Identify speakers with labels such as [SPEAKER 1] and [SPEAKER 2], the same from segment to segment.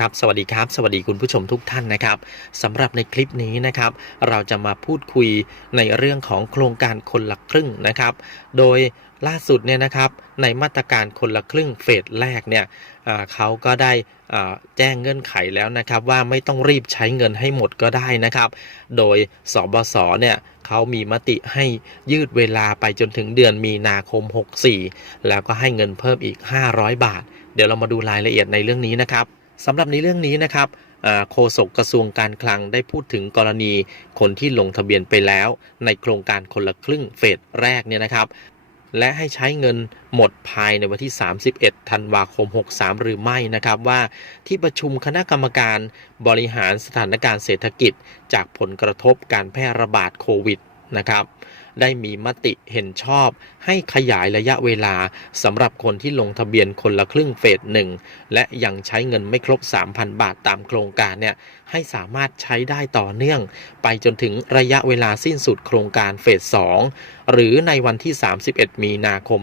[SPEAKER 1] ครับสวัสดีครับ สวัสดีคุณผู้ชมทุกท่านนะครับสำหรับในคลิปนี้นะครับ เราจะมาพูดคุยในเรื่องของโครงการคนละครึ่งนะครับ โดยล่าสุดเนี่ยนะครับในมาตรการคนละครึ่งเฟสแรกเนี่ยเขาก็ได้แจ้งเงื่อนไขแล้วนะครับว่าไม่ต้องรีบใช้เงินให้หมดก็ได้นะครับ โดยสบสเนี่ยเขามีมติให้ยืดเวลาไปจนถึงเดือนมีนาคม 64 แล้วก็ให้เงินเพิ่มอีก 500 บาท เดี๋ยวเรามาดูรายละเอียดในเรื่องนี้นะครับ สำหรับในเรื่องนี้นะครับโฆษกกระทรวงการคลังได้พูดถึงกรณีคนที่ลงทะเบียนไปแล้ว ในโครงการคนละครึ่งเฟสแรกเนี่ยนะครับ และให้ใช้เงินหมดภายในวันที่ 31 ธันวาคม 63 หรือไม่นะครับว่าที่ประชุมคณะกรรมการบริหารสถานการณ์เศรษฐกิจ จากผลกระทบการแพร่ระบาดโควิด นะครับ ได้มีมติเห็นชอบให้ขยายระยะเวลาสำหรับคนที่ลงทะเบียนคนละครึ่งเฟสหนึ่งและยังใช้เงินไม่ครบ 3,000 บาทตามโครงการเนี่ยให้สามารถใช้ได้ต่อเนื่อง ไปจนถึงระยะเวลาสิ้นสุดโครงการเฟส 2 หรือในวันที่ 31 มีนาคม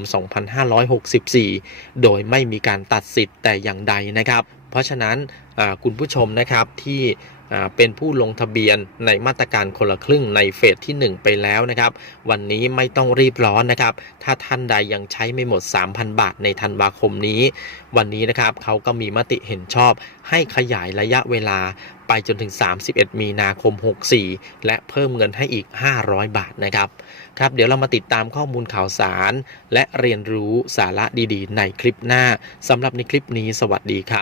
[SPEAKER 1] 2564 โดยไม่มีการตัดสิทธิ์แต่อย่างใดนะครับ เพราะฉะนั้นคุณผู้ชมนะครับที่ เป็นผู้ลงทะเบียนในมาตรการคนละครึ่งในเฟสที่ 1 ไปแล้วนะครับ วันนี้ไม่ต้องรีบร้อนนะครับ ถ้าท่านใดยังใช้ไม่หมด 3,000 บาทในธันวาคมนี้ วันนี้นะครับเขาก็มีมติเห็นชอบ ให้ขยายระยะเวลาไปจนถึง 31 มีนาคม 64 และเพิ่มเงินให้อีก 500 บาทนะครับ ครับ เดี๋ยวเรามาติดตามข้อมูลข่าวสาร และเรียนรู้สาระดีๆ ในคลิปหน้าสำหรับในคลิปนี้สวัสดีครับ